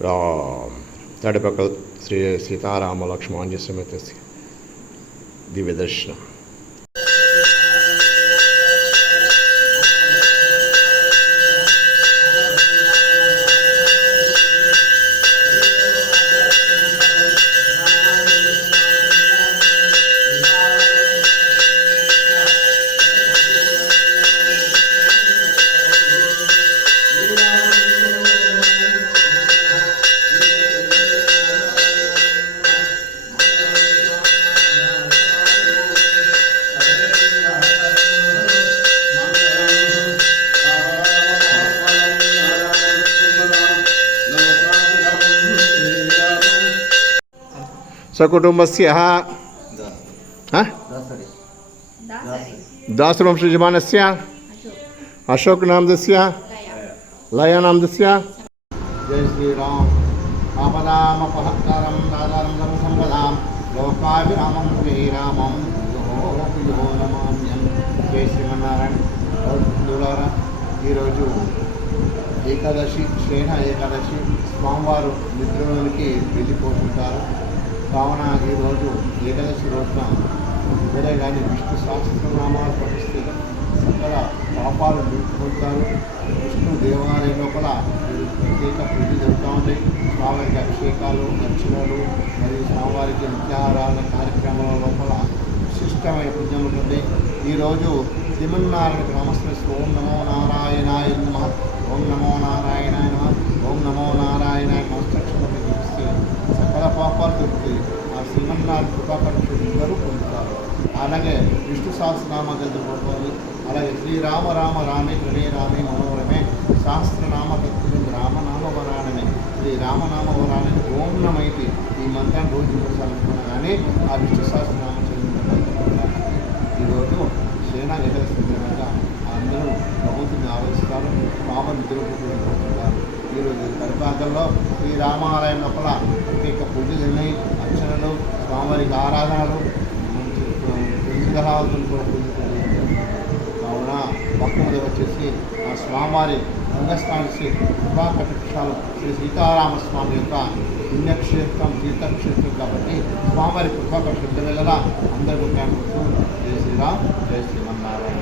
తడిపక్క శ్రీ సీతారామ లక్ష్మణ సమేత దివ్య దర్శనం. सकुटुम्बस्य दासवंशयजमानस्य अशोकनामदस्य लयानामदस्य. जय श्री राम. आपदामपहत्तारं दातारं सर्वसम्पदां लोकाभिरामं श्रीरामं यो नमाम्यहं. जय శ్రీమన్నారాయణ. బంధువులారా, ఈరోజు ఏకాదశి, శ్రేణ ఏకాదశి. స్వామివారు నిద్రలోనికి వెళ్ళిపోతుంటారు. కావున ఈరోజు ఏకాదశి రోజున ఇక్కడే కానీ విష్ణు సహస్రనామాలు పఠిస్తే సకల పాపాలు నిలుపుకుంటారు. విష్ణు దేవాలయం లోపల ప్రత్యేక పూజ జరుగుతూ ఉంటాయి. స్వామివారికి అభిషేకాలు, అర్చనలు మరియు స్వామివారికి నిత్యారాధన కార్యక్రమాల లోపల విశిష్టమైన పుణ్యం ఉంటుంది. ఈరోజు శ్రీమన్నారాయణకు నమస్కరిస్తూ ఓం నమో నారాయణాయ నమః, ఓం నమో నారాయణాయ నమః, ఓం నమో నారాయణాయ నమస్కరిస్తే సకల పాపాలు దొరుకుతాయి. ఆ శ్రీమన్నారాయణ కృపాకరుడు పొందుతారు. అలాగే విష్ణు సహస్రనామ చదువుకోవాలి. అలాగే శ్రీరామ రామ రామే హరే రామే మనోరమే సహస్రనామ తత్వం రామనామవరాణమే శ్రీరామనామవరాణి ఓం నమైతి. ఈ మంత్రాన్ని రోజు చూసాలనుకున్నా కానీ ఆ విష్ణు సహస్రనామ చదువుకుంటారు. ఈరోజు శ్రేణ ఎగరస్తుండగా అందరూ భగవంతుని ఆలోచిస్తారు. స్వామి నిద్రపోతుంటారు. ఈరోజు పరిపాలనలో శ్రీరామాలయం లోపల ప్రత్యేక పూజలు ఉన్నాయి, అర్చనలు, స్వామివారికి ఆరాధనలు, విగ్రహాలతో కూడా పూజలు. కావున భక్తులు వచ్చేసి ఆ స్వామివారి రంగస్థానం శ్రీ కృపాకటాక్షాలు శ్రీ సీతారామస్వామి యొక్క పుణ్యక్షేత్రం, తీర్థక్షేత్రం కాబట్టి స్వామివారి కృపాకటాక్ష వెళ్ళలా అందరూ ఉంటాను. జై శ్రీరామ్, జై శ్రీమన్నారాయణ.